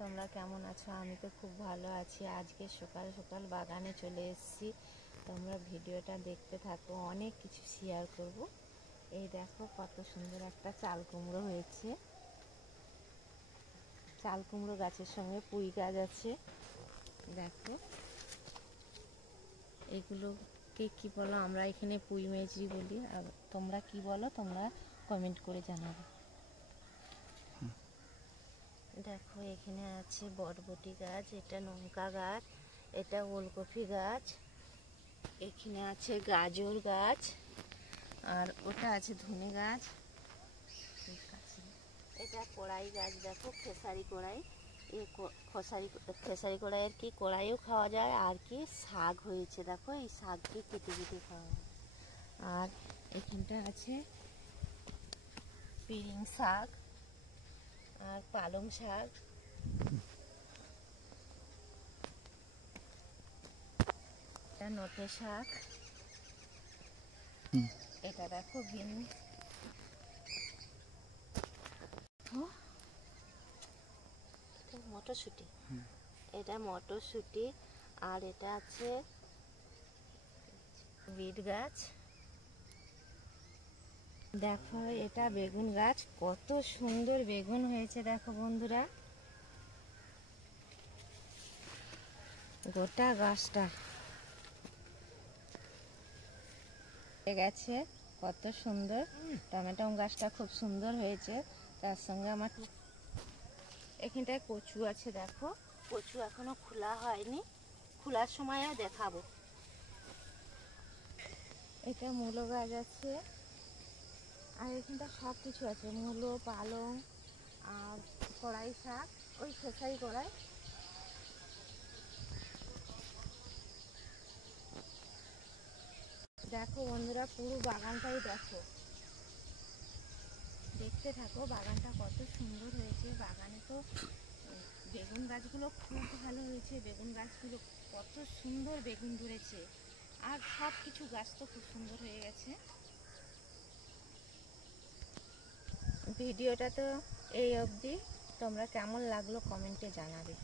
তোমরা কেমন আছো? আমি তো খুব ভালো আছি। আজকে সকাল সকাল বাগানে চলে এসেছি। তোমরা ভিডিওটা দেখতে থাকো, অনেক কিছু শেয়ার করব। এই দেখো কত সুন্দর একটা চাল কুমড়ো হয়েছে। চাল কুমড়ো গাছের সঙ্গে পুঁই গাছ আছে। দেখো এগুলোকে কি বলো? আমরা এখানে পুঁই মেজরি বলি, আর তোমরা কি বলো? তোমরা কমেন্ট করে জানাবে। দেখো এখানে আছে বরবটি গাছ, এটা লঙ্কা গাছ, এটা ওলকপি গাছ, এখানে আছে গাজর গাছ, আর ওটা আছে ধনে গাছ। এটা কড়াই গাছ, দেখো খেসারি কড়াই। এই খেসারি কড়াইয়ের কি কড়াইও খাওয়া যায়, আর কি শাক হয়েছে দেখো, এই শাককে কেটে কেটে খাওয়া যায়। আর এখানটা আছে পিরিং শাক আর পালং শাক। এটা নটে শাক, এটা দেখো বিনস, মটরশুঁটি, এটা মটরশুঁটি। আর এটা আছে বিট গাছ। দেখো এটা বেগুন গাছ, কত সুন্দর বেগুন হয়েছে দেখো বন্ধুরা, গোটা গাছটা গেছে, কত সুন্দর। টমেটো গাছটা খুব সুন্দর হয়েছে। তার সঙ্গে আমার এখানটায় কচু আছে, দেখো কচু এখনো খোলা হয়নি, খোলার সময়ও দেখাবো। এটা মূলো গাছ আছে, আর এখানটা সব কিছু আছে, মূলো, পালং, আর কড়াই শাক, ওই খেসারি কড়াই। দেখো বন্ধুরা পুরো বাগানটাই দেখো, দেখতে থাকো বাগানটা কত সুন্দর হয়েছে। বাগানে তো বেগুন গাছগুলো খুব ভালো হয়েছে, বেগুন গাছগুলো কত সুন্দর বেগুন ধরেছে, আর সব কিছু গাছ তো খুব সুন্দর হয়ে গেছে। ভিডিওটা তো এই অবধি, তোমরা কেমন লাগলো কমেন্টে জানাবে।